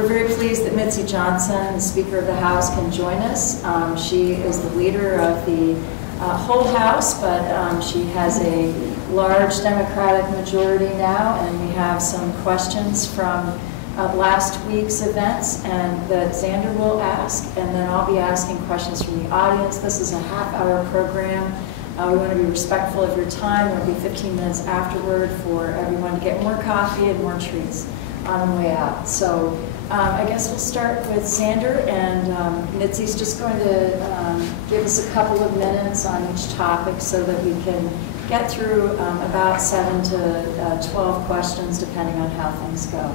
We're very pleased that Mitzi Johnson, the Speaker of the House, can join us. She is the leader of the whole House, but she has a large Democratic majority now, and we have some questions from last week's events and that Xander will ask, and then I'll be asking questions from the audience. This is a half-hour program. We want to be respectful of your time. There will be 15 minutes afterward for everyone to get more coffee and more treats on the way out. So I guess we'll start with Xander, and Mitzi's just going to give us a couple of minutes on each topic so that we can get through about 7 to 12 questions depending on how things go.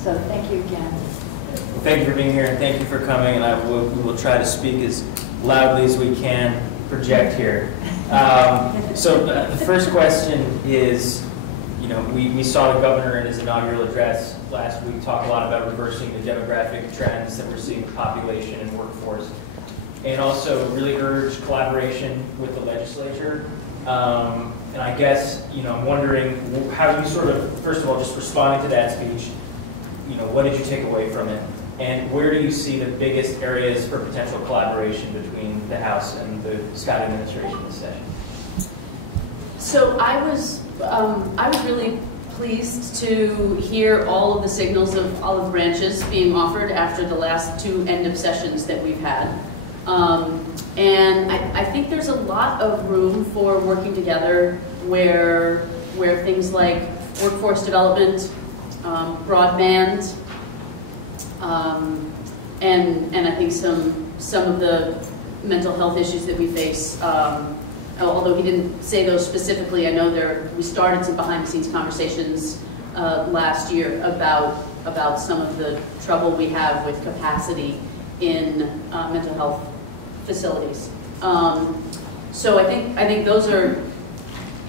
So thank you again. Well, thank you for being here, and thank you for coming, and we will try to speak as loudly as we can, project here. So the first question is, you know, we saw the governor in his inaugural address last week talk a lot about reversing the demographic trends that we're seeing with population and workforce, and also really urged collaboration with the legislature. And I guess, you know, I'm wondering how you sort of, first of all, just responding to that speech, you know, what did you take away from it? And where do you see the biggest areas for potential collaboration between the House and the Scott administration this session? So I was really pleased to hear all of the signals of olive branches being offered after the last 2 end of sessions that we've had. And I think there's a lot of room for working together where things like workforce development, broadband, and I think some of the mental health issues that we face, although he didn't say those specifically, I know we started some behind-the-scenes conversations last year about some of the trouble we have with capacity in mental health facilities. So I think those are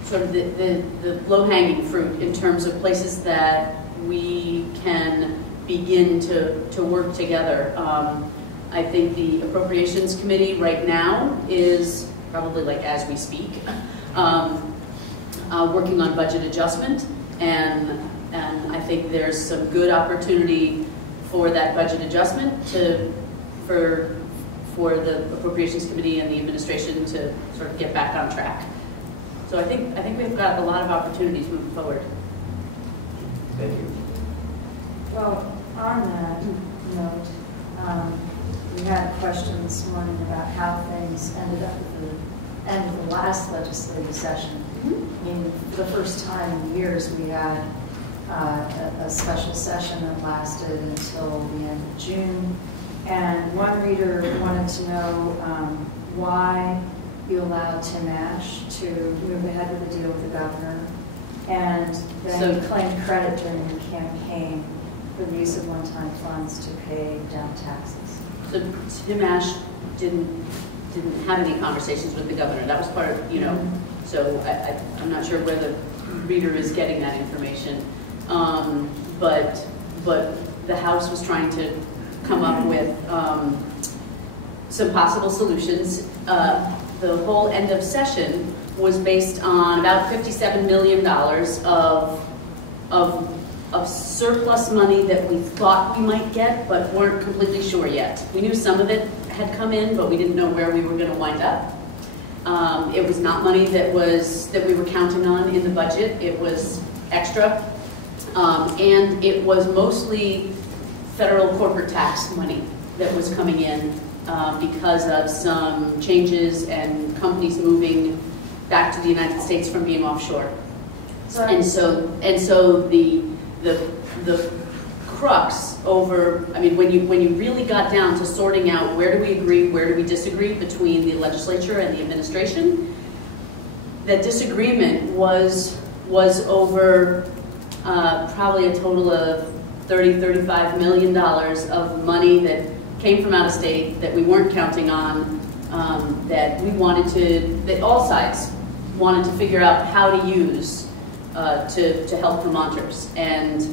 sort of the low-hanging fruit in terms of places that we can begin to work together. I think the Appropriations Committee right now is probably, like, as we speak, working on budget adjustment, and I think there's some good opportunity for that budget adjustment for the Appropriations Committee and the administration to sort of get back on track. So I think we've got a lot of opportunities moving forward. Thank you. Well, on that note, we had a question this morning about how things ended up at the end of the last legislative session. I mean, for the first time in years, we had a special session that lasted until the end of June. And one reader wanted to know why you allowed Tim Ash to move ahead with the deal with the governor, and then you claimed credit during your campaign for the use of one-time funds to pay down taxes. So Tim Ash didn't have any conversations with the governor. That was part of, you know, so I'm not sure where the reader is getting that information. But the House was trying to come up with some possible solutions. The whole end of session was based on about $57 million of surplus money that we thought we might get, but weren't completely sure yet. We knew some of it had come in, but we didn't know where we were going to wind up. It was not money that we were counting on in the budget. It was extra, and it was mostly federal corporate tax money that was coming in because of some changes and companies moving back to the United States from being offshore. And so the crux over, I mean, when you really got down to sorting out where do we agree, where do we disagree between the legislature and the administration, the disagreement was over probably a total of $35 million of money that came from out of state that we weren't counting on, that all sides wanted to figure out how to use to help Vermonters. And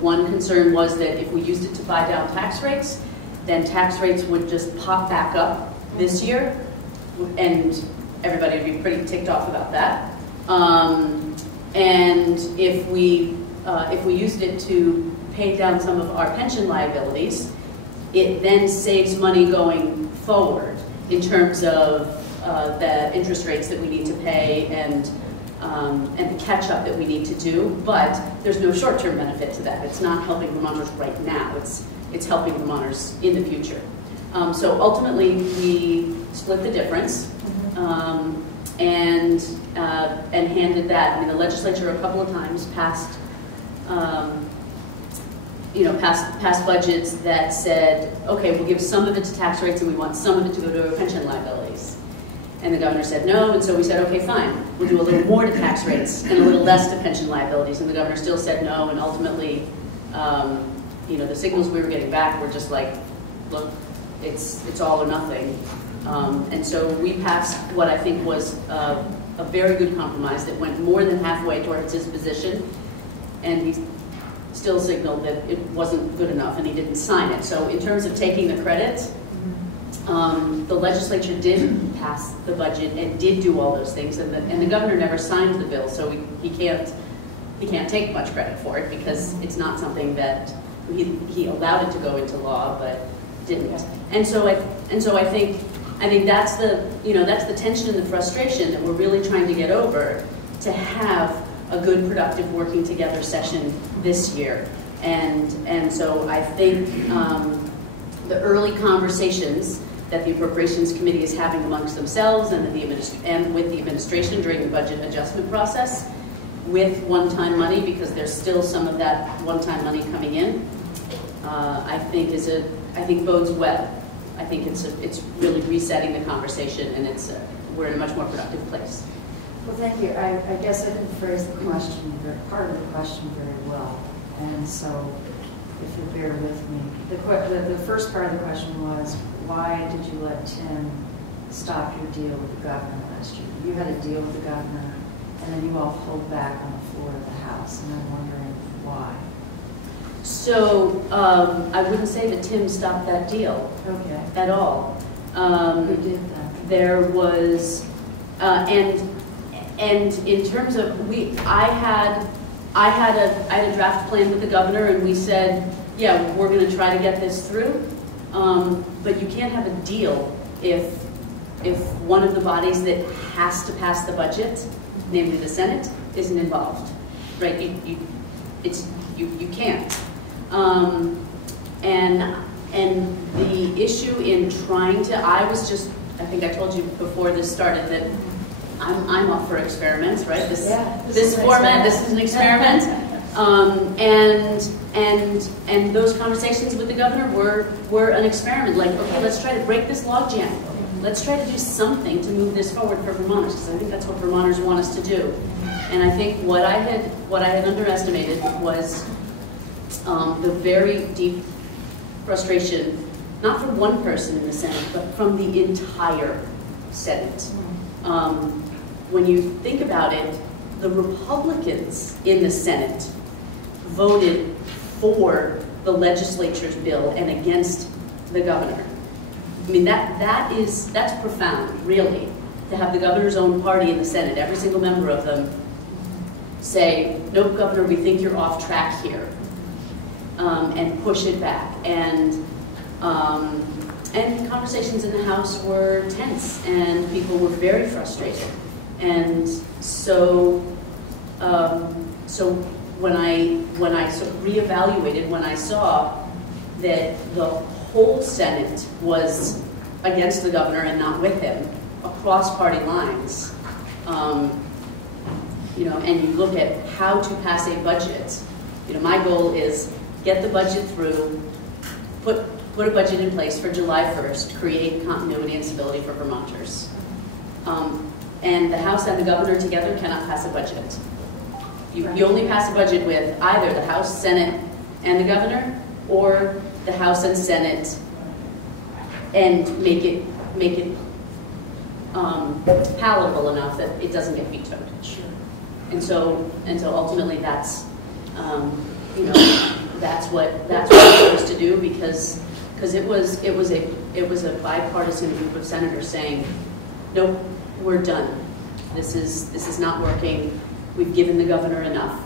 one concern was that if we used it to buy down tax rates, then tax rates would just pop back up this year, and everybody would be pretty ticked off about that. And if we if we used it to pay down some of our pension liabilities, it then saves money going forward in terms of the interest rates that we need to pay and the catch-up that we need to do. But there's no short-term benefit to that. It's not helping Vermonters right now. It's helping Vermonters in the future. So ultimately, we split the difference and handed that. I mean, the legislature a couple of times passed budgets that said, okay, we'll give some of it to tax rates and we want some of it to go to our pension liabilities. And the governor said no, and so we said, okay, fine, we'll do a little more to tax rates and a little less to pension liabilities. And the governor still said no, and ultimately, the signals we were getting back were just like, look, it's all or nothing. And so we passed what I think was a very good compromise that went more than halfway towards his position, and he still signaled that it wasn't good enough and he didn't sign it. So in terms of taking the credit, the legislature did pass the budget and did do all those things, and the governor never signed the bill, so he can't take much credit for it because it's not something that he allowed it to go into law, but didn't. And so I think that's the tension and the frustration that we're really trying to get over, to have a good, productive working together session this year. And so I think the early conversations that the Appropriations Committee is having amongst themselves and with the administration during the budget adjustment process, with one-time money, because there's still some of that one-time money coming in, I think bodes well. I think it's really resetting the conversation, and we're in a much more productive place. Well, thank you. I guess I didn't phrase the question, part of the question very well, and so if you'll bear with me. The first part of the question was, why did you let Tim stop your deal with the governor last year? You had a deal with the governor, and then you all pulled back on the floor of the House, and I'm wondering why. So I wouldn't say that Tim stopped that deal at all. Who did that? There was, and in terms of I had a draft plan with the governor, and we said, yeah, we're going to try to get this through, but you can't have a deal if one of the bodies that has to pass the budget, namely the Senate, isn't involved, right? You can't. And the issue in trying to, I think I told you before this started that I'm up for experiments, right? This format, this is an experiment. And those conversations with the governor were an experiment. Like, okay, let's try to break this logjam. Let's try to do something to move this forward for Vermonters, because I think that's what Vermonters want us to do. And I think what I had underestimated was the very deep frustration, not from one person in the Senate, but from the entire Senate. When you think about it, the Republicans in the Senate voted for the legislature's bill and against the governor. I mean, that's profound, really, to have the governor's own party in the Senate, every single member of them, say, nope, Governor, we think you're off track here, and push it back. And conversations in the House were tense, and people were very frustrated. And so when I sort of reevaluated, when I saw that the whole Senate was against the governor and not with him, across party lines, and you look at how to pass a budget, my goal is get the budget through, put a budget in place for July 1st, create continuity and stability for Vermonters. And the House and the governor together cannot pass a budget. You only pass a budget with either the House, Senate, and the governor, or the House and Senate, and make it palatable enough that it doesn't get vetoed. Sure. And so ultimately that's that's what we're supposed to do, because it was a bipartisan group of senators saying, nope, we're done. This is not working. We've given the governor enough.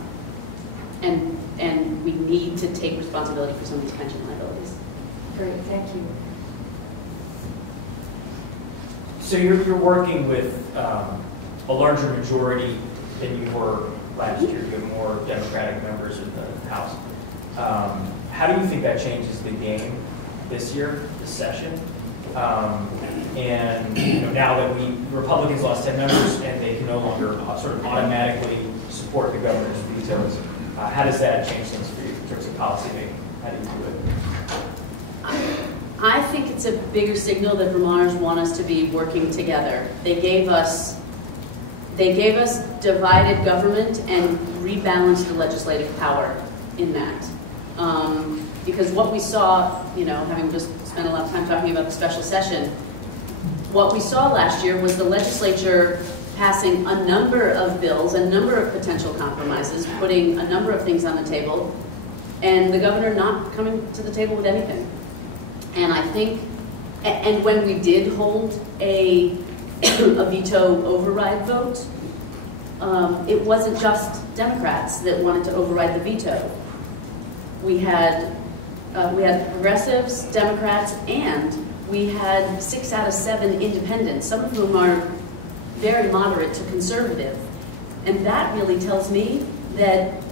and we need to take responsibility for some of these pension liabilities. Great, thank you. So you're working with a larger majority than you were last year. You have more Democratic members in the House. How do you think that changes the game this year, this session? And now that Republicans lost 10 members and they can no longer sort of automatically support the governor's vetoes, how does that change things for you in terms of policy making? How do you do it? I think it's a bigger signal that Vermonters want us to be working together. They gave us divided government and rebalanced the legislative power in that. Because what we saw, having just spent a lot of time talking about the special session, what we saw last year was the legislature passing a number of bills, a number of potential compromises, putting a number of things on the table, and the governor not coming to the table with anything. And I think, and when we did hold a veto override vote, it wasn't just Democrats that wanted to override the veto. We had progressives, Democrats, and we had 6 out of 7 independents, some of whom are very moderate to conservative. And that really tells me that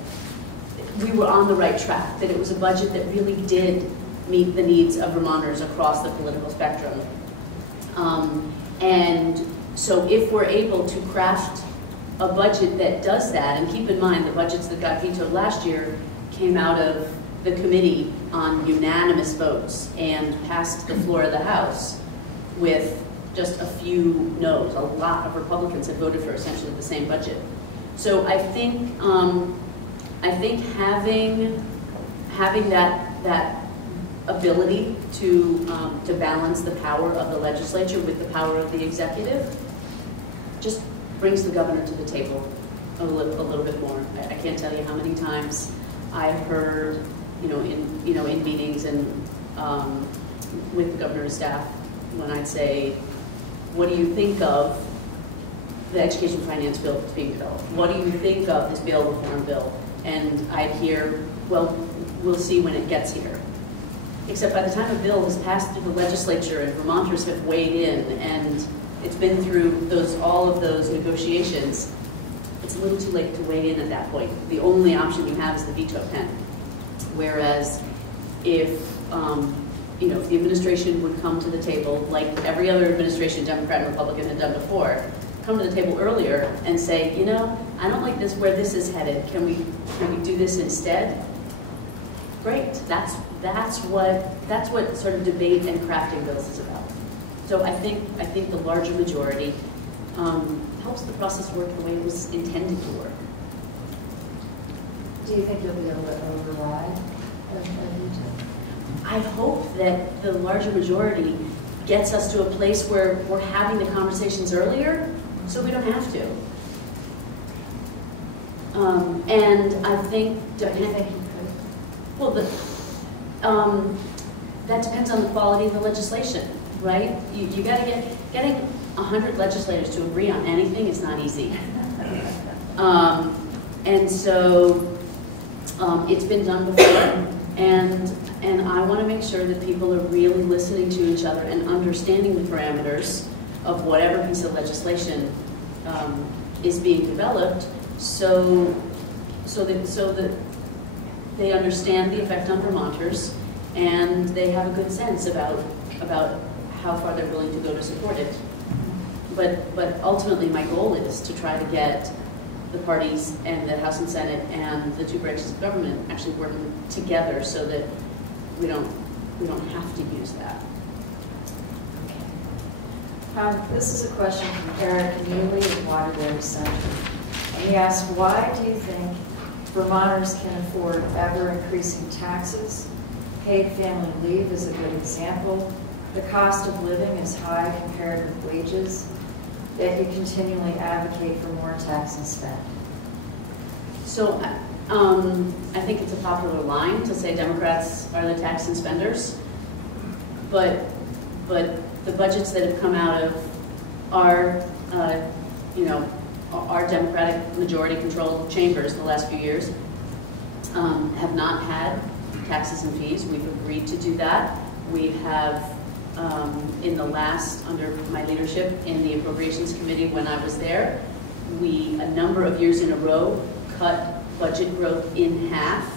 we were on the right track, that it was a budget that really did meet the needs of Vermonters across the political spectrum. And so if we're able to craft a budget that does that, and keep in mind the budgets that got vetoed last year came out of the committee on unanimous votes and passed the floor of the House with just a few no's. A lot of Republicans had voted for essentially the same budget. So I think having that ability to balance the power of the legislature with the power of the executive just brings the governor to the table a little bit more. I can't tell you how many times I've heard, in meetings and with the governor's staff, when I'd say, "What do you think of the education finance bill that's being developed? What do you think of this bail reform bill?" And I'd hear, "Well, we'll see when it gets here." Except by the time a bill has passed through the legislature and Vermonters have weighed in and it's been through all of those negotiations, it's a little too late to weigh in at that point. The only option you have is the veto pen. Whereas if the administration would come to the table, like every other administration, Democrat and Republican, had done before, come to the table earlier and say, I don't like this, where this is headed. Can we do this instead? Great. That's what sort of debate and crafting bills is about. So I think the larger majority helps the process work the way it was intended to work. Do you think you'll be able to override a veto? I hope that the larger majority gets us to a place where we're having the conversations earlier, so we don't have to. And I think. Do you think you could? Well, that depends on the quality of the legislation, right? You got to getting 100 legislators to agree on anything is not easy. And so it's been done before, and I want to make sure that people are really listening to each other and understanding the parameters of whatever piece of legislation is being developed, so that they understand the effect on Vermonters and they have a good sense about how far they're willing to go to support it. But ultimately, my goal is to try to get the parties and the House and Senate and the 2 branches of government actually working together so that we don't have to use that. This is a question from Eric Neely of Waterbury Center. And he asked, why do you think Vermonters can afford ever increasing taxes? Paid family leave is a good example. The cost of living is high compared with wages, yet you continually advocate for more tax and spend. So I think it's a popular line to say Democrats are the tax and spenders, but the budgets that have come out of our Democratic majority-controlled chambers the last few years have not had taxes and fees. We've agreed to do that. We have, in the last, under my leadership in the Appropriations Committee when I was there, we, a number of years in a row, cut budget growth in half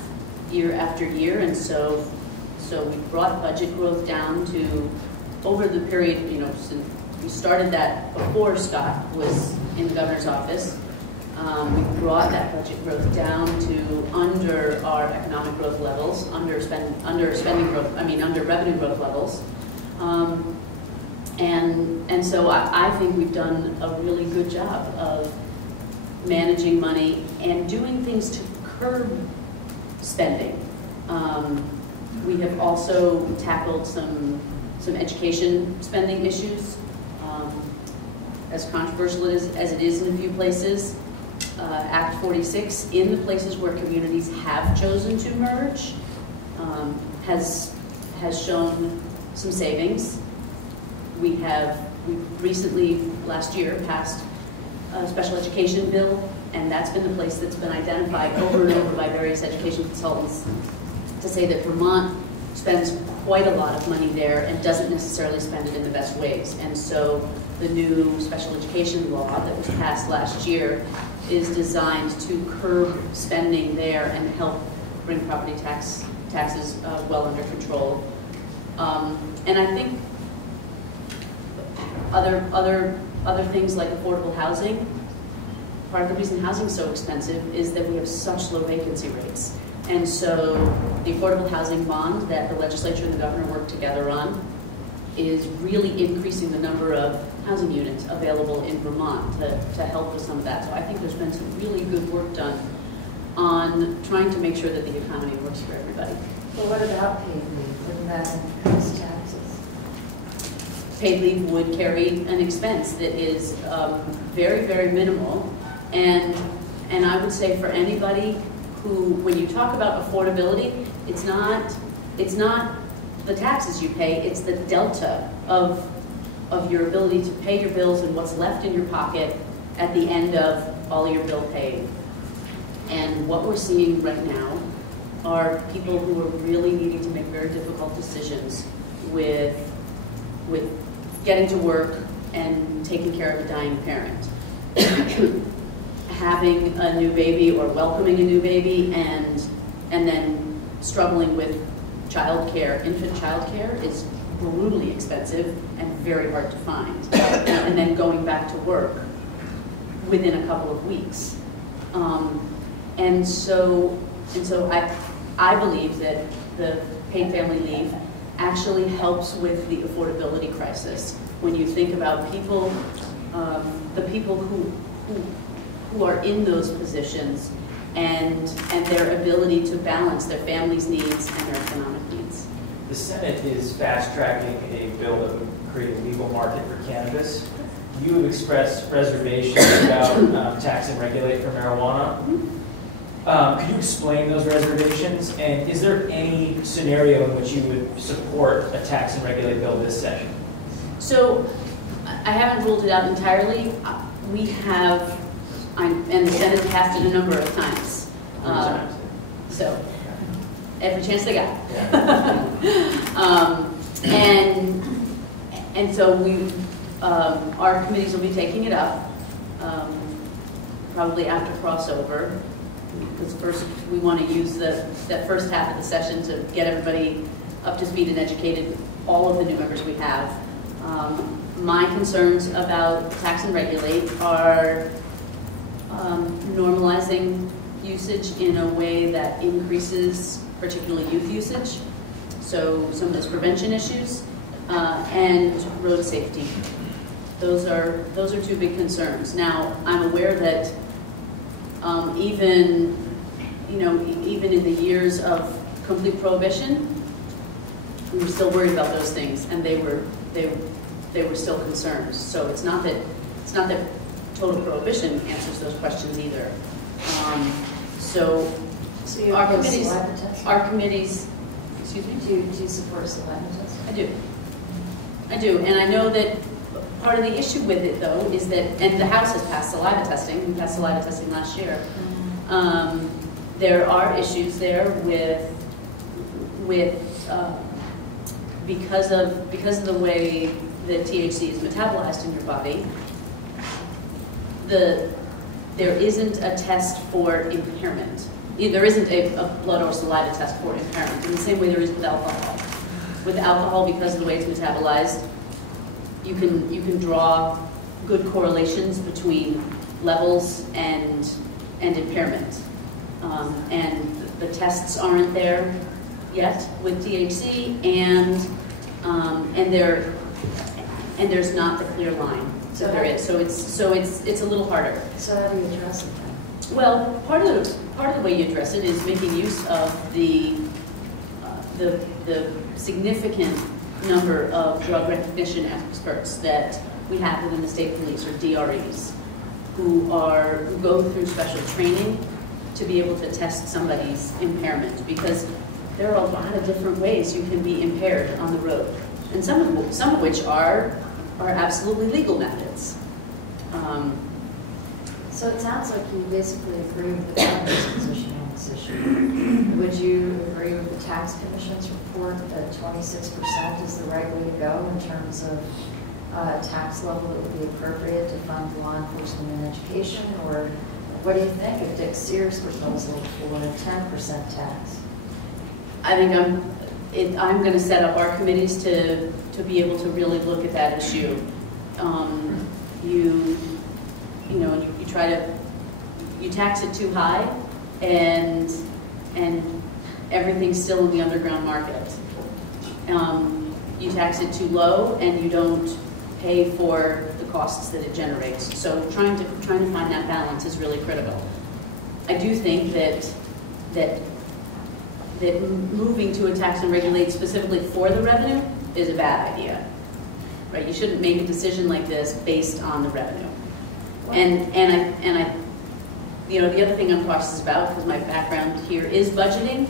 year after year, and so we brought budget growth down to, over the period, you know, since we started that before Scott was in the governor's office, we brought that budget growth down to under our economic growth levels, under revenue growth levels. And so I think we've done a really good job of managing money and doing things to curb spending. We have also tackled some education spending issues, as controversial as it is in a few places. Act 46, in the places where communities have chosen to merge, has shown some savings. We recently, last year, passed a special education bill, and that's been the place that's been identified over and over by various education consultants to say that Vermont spends quite a lot of money there and doesn't necessarily spend it in the best ways. And so the new special education law that was passed last year is designed to curb spending there and help bring property taxes well under control. And I think other things like affordable housing, part of the reason housing is so expensive is that we have such low vacancy rates. And so the affordable housing bond that the legislature and the governor worked together on is really increasing the number of housing units available in Vermont to help with some of that. So I think there's been some really good work done on trying to make sure that the economy works for everybody. Well, what about paid leave? Wouldn't that increase taxes? Paid leave would carry an expense that is very, very minimal. And I would say for anybody who, when you talk about affordability, it's not the taxes you pay, it's the delta of your ability to pay your bills and what's left in your pocket at the end of all your bill paid. And what we're seeing right now are people who are really needing to make very difficult decisions with getting to work and taking care of a dying parent. Having a new baby or welcoming a new baby and then struggling with childcare. Infant childcare is brutally expensive and very hard to find. And then going back to work within a couple of weeks. And so I believe that the paid family leave actually helps with the affordability crisis. When you think about people, the people who are in those positions and their ability to balance their family's needs and their economic needs. The Senate is fast-tracking a bill that would create a legal market for cannabis. You have expressed reservations about tax and regulate for marijuana. Mm-hmm. Could you explain those reservations? And is there any scenario in which you would support a tax and regulate bill this session? So I haven't ruled it out entirely. We have, and the Senate has passed it a number of times. So every chance they got. Yeah. And so our committees will be taking it up probably after crossover, because first we want to use that first half of the session to get everybody up to speed and educated, all of the new members we have. My concerns about tax and regulate are normalizing usage in a way that increases particularly youth usage, so some of those prevention issues, and road safety. Those are two big concerns. Now, I'm aware that even in the years of complete prohibition, we were still worried about those things, and they were still concerns. So it's not that total prohibition answers those questions either. So you our oppose committees, saliva testing? excuse me? Do you support saliva testing? I do, and I know that part of the issue with it though is that, and the House has passed saliva testing. We passed saliva testing last year. There are issues there with because of the way that THC is metabolized in your body. There isn't a test for impairment. There isn't a blood or saliva test for impairment in the same way there is with alcohol. With alcohol, because of the way it's metabolized, you can draw good correlations between levels and impairment. And the tests aren't there yet with THC, and there's not the clear line. So there is. So it's a little harder. So how do you address it then? Well, part of the way you address it is making use of the significant number of drug recognition experts that we have within the state police, or DREs, who go through special training to be able to test somebody's impairment, because there are a lot of different ways you can be impaired on the road, and some of which are absolutely legal methods. So it sounds like you basically agree with the governor's position on this issue. Would you agree with the tax commission's report that 26% is the right way to go in terms of tax level that would be appropriate to fund law enforcement and education? Or what do you think of Dick Sears' proposal for a 10% tax? I think I'm going to set up our committees to be able to really look at that issue. You tax it too high, and everything's still in the underground market. You tax it too low, and you don't pay for the costs that it generates. So trying to find that balance is really critical. I do think that moving to a tax and regulate specifically for the revenue is a bad idea, right? You shouldn't make a decision like this based on the revenue. And I, the other thing I'm cautious about, because my background here is budgeting,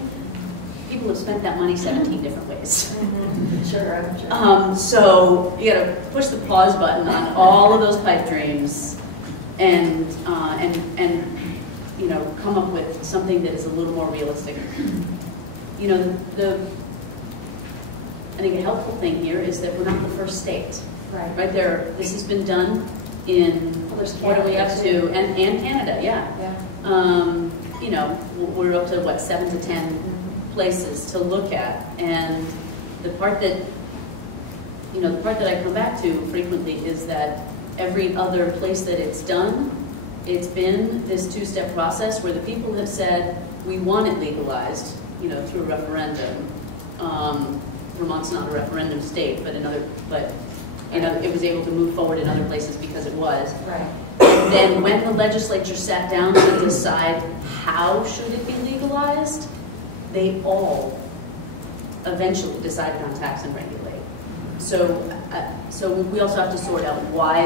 people have spent that money 17 different ways. Mm-hmm. Sure. So you got to push the pause button on all of those pipe dreams, and come up with something that is a little more realistic. I think a helpful thing here is that we're not the first state. Right there, this has been done in, what are we up to? And Canada, yeah. We're up to, what, 7 to 10 places to look at. And the part that I come back to frequently is that every other place that it's done, it's been this two-step process where the people have said, we want it legalized, through a referendum. Vermont's not a referendum state, but it was able to move forward in other places because it was. Right. And then when the legislature sat down to decide how should it be legalized, they all eventually decided on tax and regulate. So we also have to sort out why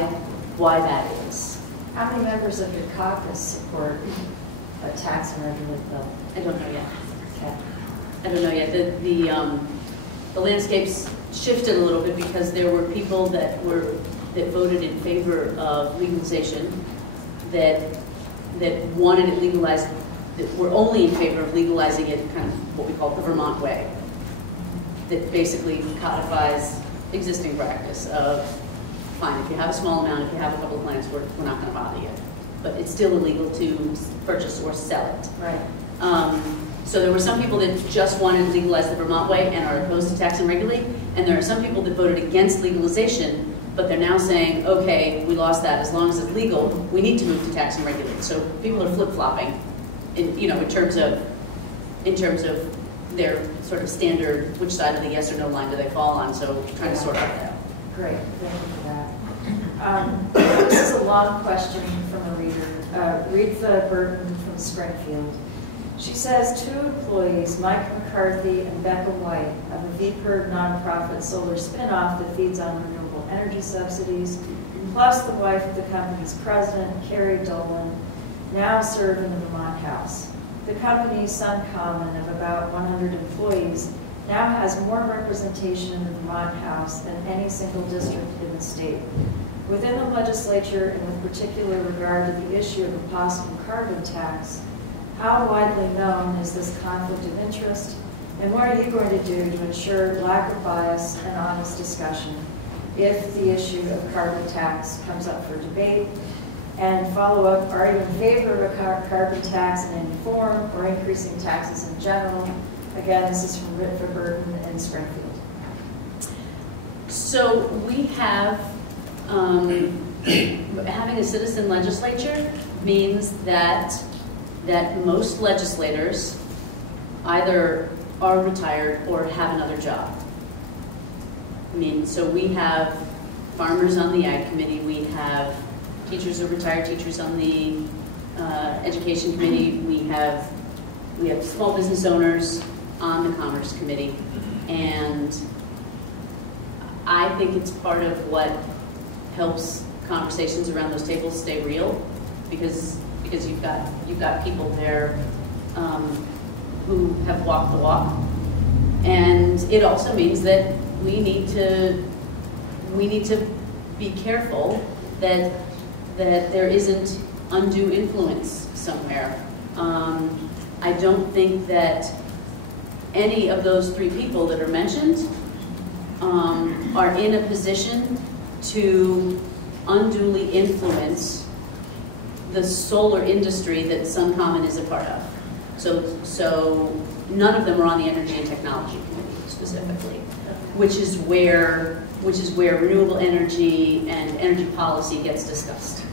that is. How many members of your caucus support a tax and regulate bill? I don't know yet. Okay. I don't know yet. The landscapes shifted a little bit because there were people that voted in favor of legalization, that wanted it legalized, that were only in favor of legalizing it kind of what we call the Vermont way, that basically codifies existing practice of, fine, if you have a small amount, if you have a couple of plants, we're not going to bother you. But it's still illegal to purchase or sell it. Right. So there were some people that just wanted to legalize the Vermont way and are opposed to tax and regulate, and there are some people that voted against legalization, but they're now saying, okay, we lost that. As long as it's legal, we need to move to tax and regulate. So people are flip-flopping, in terms of their sort of standard, which side of the yes or no line do they fall on. So trying to sort out that. Great, thank you for that. This is a long question from a reader. Reetha Burton from Springfield. She says 2 employees, Mike McCarthy and Becca White, of a VPIRG nonprofit solar spinoff that feeds on renewable energy subsidies, plus the wife of the company's president, Carrie Dolan, now serve in the Vermont House. The company, Sun Common, of about 100 employees, now has more representation in the Vermont House than any single district in the state. Within the legislature, and with particular regard to the issue of a possible carbon tax, How widely known is this conflict of interest? And what are you going to do to ensure lack of bias and honest discussion if the issue of carbon tax comes up for debate? And follow up, are you in favor of a carbon tax in any form or increasing taxes in general? Again, this is from Ritva Burton in Springfield. So we have, having a citizen legislature means that most legislators either are retired or have another job. I mean, so we have farmers on the Ag Committee, we have teachers or retired teachers on the Education Committee, we have small business owners on the Commerce Committee, and I think it's part of what helps conversations around those tables stay real, because you've got people there who have walked the walk, and it also means that we need to be careful that there isn't undue influence somewhere. I don't think that any of those three people that are mentioned are in a position to unduly influence the solar industry that SunCommon is a part of. So none of them are on the Energy and Technology Committee specifically, which is where renewable energy and energy policy gets discussed.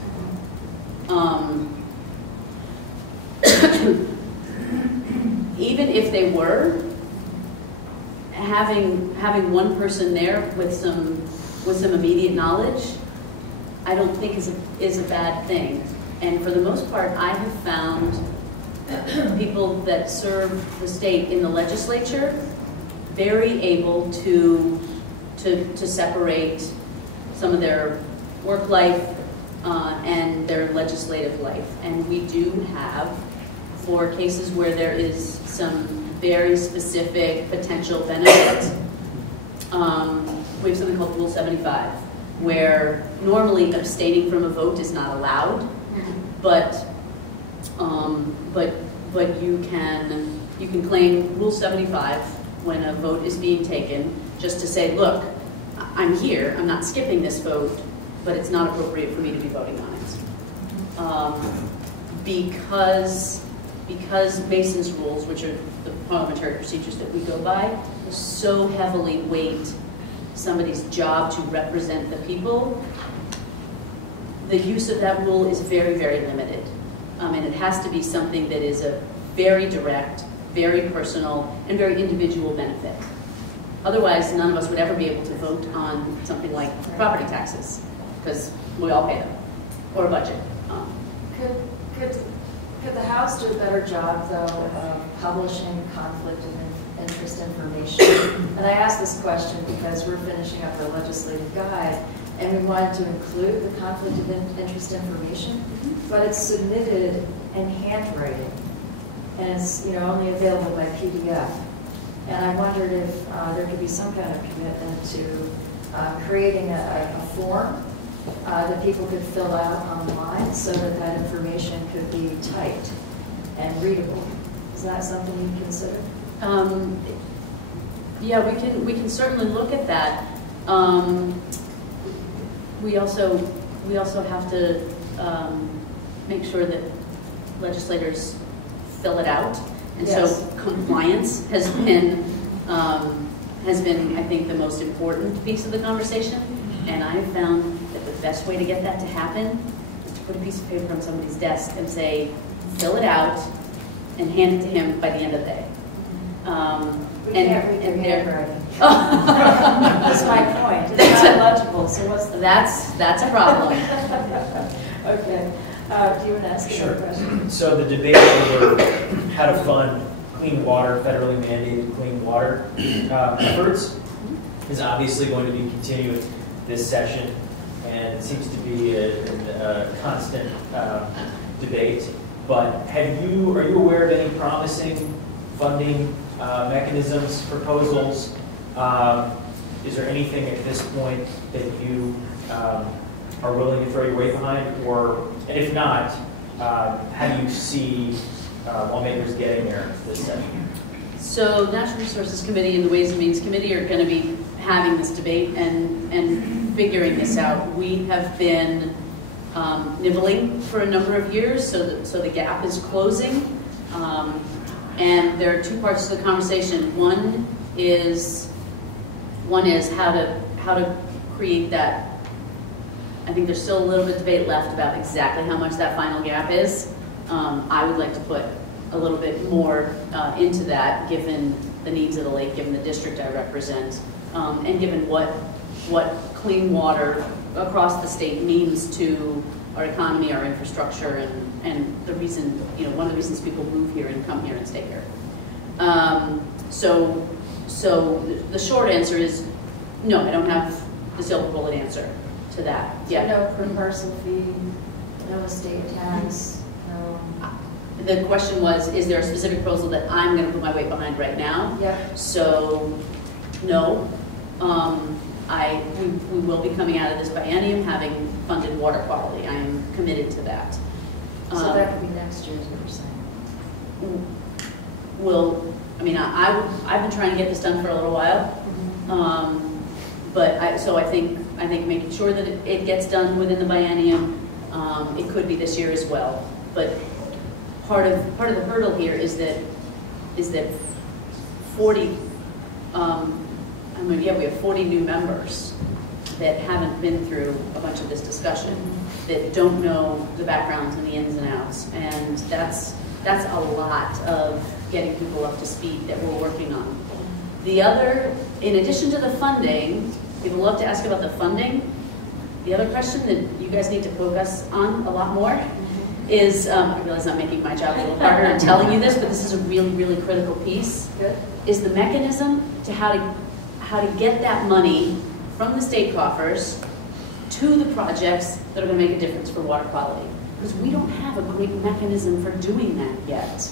Even if they were, having one person there with some immediate knowledge, I don't think is a bad thing. And for the most part, I have found people that serve the state in the legislature very able to separate some of their work life and their legislative life. And we do have, for cases where there is some very specific potential benefit, we have something called Rule 75, where normally abstaining from a vote is not allowed, but you can claim Rule 75 when a vote is being taken, just to say, look, I'm here, I'm not skipping this vote, but it's not appropriate for me to be voting on it. Because Mason's rules, which are the parliamentary procedures that we go by, so heavily weight somebody's job to represent the people, the use of that rule is very, very limited. And it has to be something that is a very direct, very personal, and very individual benefit. Otherwise, none of us would ever be able to vote on something like property taxes, because we all pay them, or a budget. Could the House do a better job, though, of publishing conflict of interest information? And I ask this question because we're finishing up our legislative guide, and we wanted to include the conflict of interest information, but it's submitted in handwriting, and it's only available by PDF. And I wondered if there could be some kind of commitment to creating a form that people could fill out online so that information could be typed and readable. Is that something you'd consider? Yeah, we can certainly look at that. We also have to make sure that legislators fill it out, and yes. So compliance has been I think, the most important piece of the conversation. And I have found that the best way to get that to happen is to put a piece of paper on somebody's desk and say, fill it out, and hand it to him by the end of the day. We can't read your handwriting. That's my point. It's not legible, so what's the... That's a problem. Okay. Do you want to ask a question? So the debate over how to fund clean water, federally mandated clean water efforts is obviously going to be continuing this session, and it seems to be a constant debate. But are you aware of any promising funding mechanisms, proposals? Is there anything at this point that you are willing to throw your weight behind? And if not, how do you see lawmakers getting here this session? So Natural Resources Committee and the Ways and Means Committee are going to be having this debate and figuring this out. We have been nibbling for a number of years, so the gap is closing. And there are two parts to the conversation. One is how to create that. I think there's still a little bit of debate left about exactly how much that final gap is. I would like to put a little bit more into that, given the needs of the lake, given the district I represent, and given what clean water across the state means to our economy, our infrastructure, and the reason, one of the reasons people move here and come here and stay here. So the short answer is no, I don't have the silver bullet answer to that. Yeah. No per parcel fee, no estate tax, no. The question was, is there a specific proposal that I'm going to put my weight behind right now? Yep. So, no. We will be coming out of this biennium having funded water quality. I am committed to that. So that could be next year, is what you're saying. I've been trying to get this done for a little while. So I think making sure that it gets done within the biennium. It could be this year as well. But part of the hurdle here is that 40. We have 40 new members that haven't been through a bunch of this discussion, that don't know the backgrounds and the ins and outs, and that's a lot of getting people up to speed that we're working on. The other, in addition to the funding, people love to ask about the funding. The other question that you guys need to focus on a lot more is, I realize I'm making my job a little harder in telling you this, but this is a really, really critical piece, is the mechanism to how to get that money from the state coffers to the projects that are going to make a difference for water quality. Because we don't have a great mechanism for doing that yet.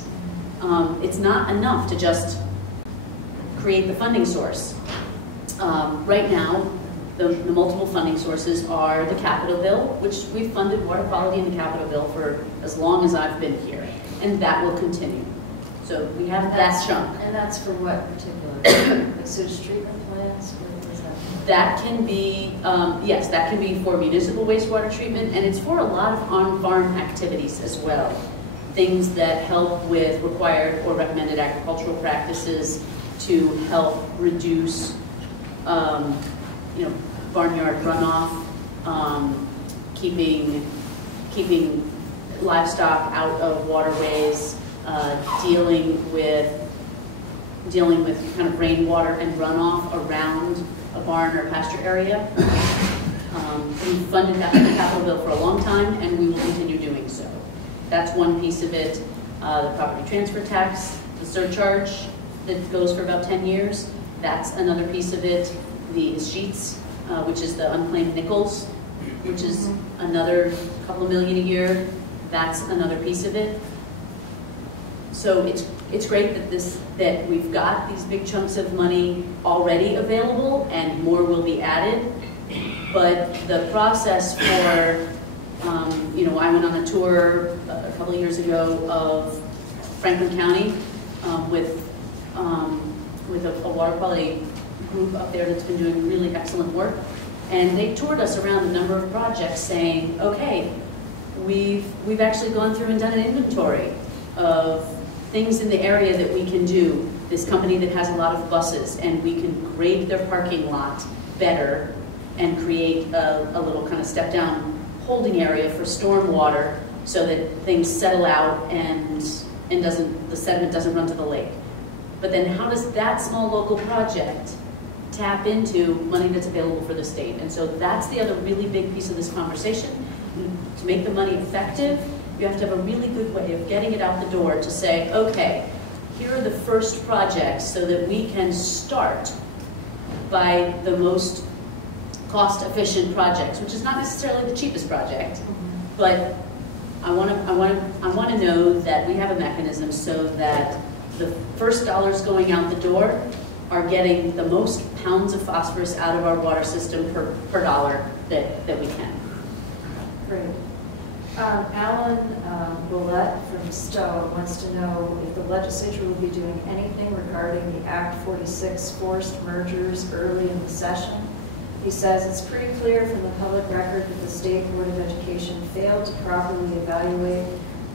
It's not enough to just create the funding source. Right now, the multiple funding sources are the capital bill, which we've funded water quality in the capital bill for as long as I've been here, and that will continue. So we have that chunk. And that's for what particular? Like sewage treatment plants? What is that? That can be, yes, that can be for municipal wastewater treatment, and it's for a lot of on-farm activities as well. Things that help with required or recommended agricultural practices to help reduce, barnyard runoff, keeping livestock out of waterways, dealing with kind of rainwater and runoff around a barn or pasture area. We've funded that in the capital bill for a long time, and we will continue doing so. That's one piece of it. The property transfer tax, the surcharge that goes for about 10 years, that's another piece of it. The sheets, which is the unclaimed nickels, which is another couple of million a year, that's another piece of it. So it's great that we've got these big chunks of money already available, and more will be added. But the process for, I went on a tour a couple of years ago of Franklin County with a water quality group up there that's been doing really excellent work, and they toured us around a number of projects, saying, okay, we've actually gone through and done an inventory of things in the area that we can do. This company that has a lot of buses, and we can grade their parking lot better and create a little kind of step down holding area for storm water so that things settle out and the sediment doesn't run to the lake. But then how does that small local project tap into money that's available for the state? And so that's the other really big piece of this conversation. To make the money effective, you have to have a really good way of getting it out the door to say, okay, here are the first projects so that we can start by the most cost-efficient projects, which is not necessarily the cheapest project, but I want to know that we have a mechanism so that the first dollars going out the door are getting the most pounds of phosphorus out of our water system per dollar that we can. Great. Alan Willett from Stowe wants to know if the legislature will be doing anything regarding the Act 46 forced mergers early in the session. He says it's pretty clear from the public record that the State Board of Education failed to properly evaluate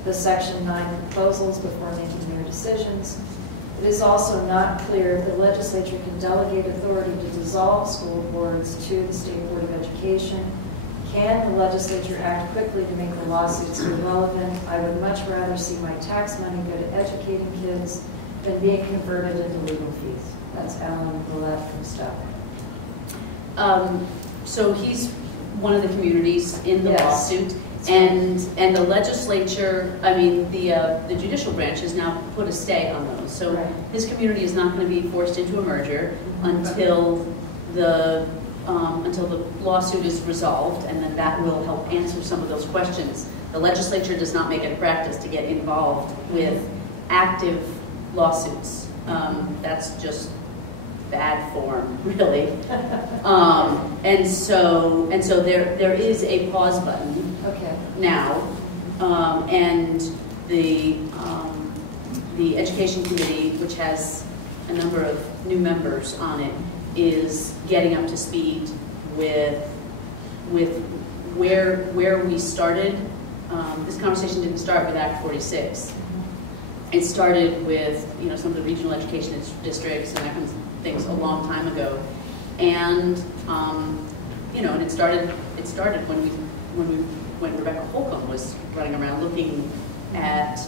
the Section 9 proposals before making their decisions. It is also not clear if the legislature can delegate authority to dissolve school boards to the State Board of Education. Can the legislature act quickly to make the lawsuits irrelevant? I would much rather see my tax money go to educating kids than being converted into legal fees. That's Alan Willett from Stowe. So he's one of the communities in the Yes. lawsuit, and the legislature, I mean, the judicial branch has now put a stay on those. So Right. his community is not going to be forced into a merger until the lawsuit is resolved, and then that will help answer some of those questions. The legislature does not make it a practice to get involved with active lawsuits. That's just bad form, really. And so there is a pause button Okay. now, and the education committee, which has a number of new members on it, is getting up to speed with where we started. This conversation didn't start with Act 46. It started with some of the regional education districts and that kind of things a long time ago, and and it started when Rebecca Holcomb was running around looking at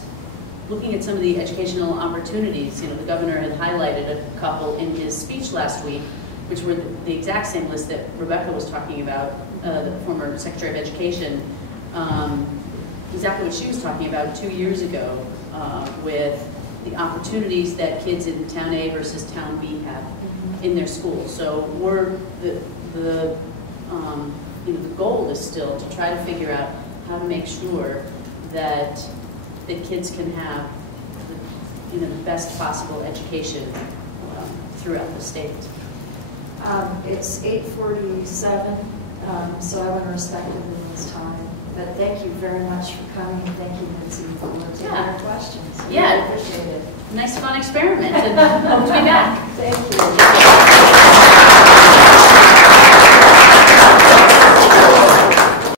some of the educational opportunities. The governor had highlighted a couple in his speech last week, which were the exact same list that Rebecca was talking about, the former Secretary of Education, exactly what she was talking about 2 years ago, with the opportunities that kids in Town A versus Town B have in their schools. So the goal is still to try to figure out how to make sure that kids can have the best possible education throughout the state. It's 8:47, so I want to respect everyone's time. But thank you very much for coming. Thank you, Mitzi, for taking our questions. I Yeah. really appreciate it. Nice fun experiment, and hope to be back. Thank you.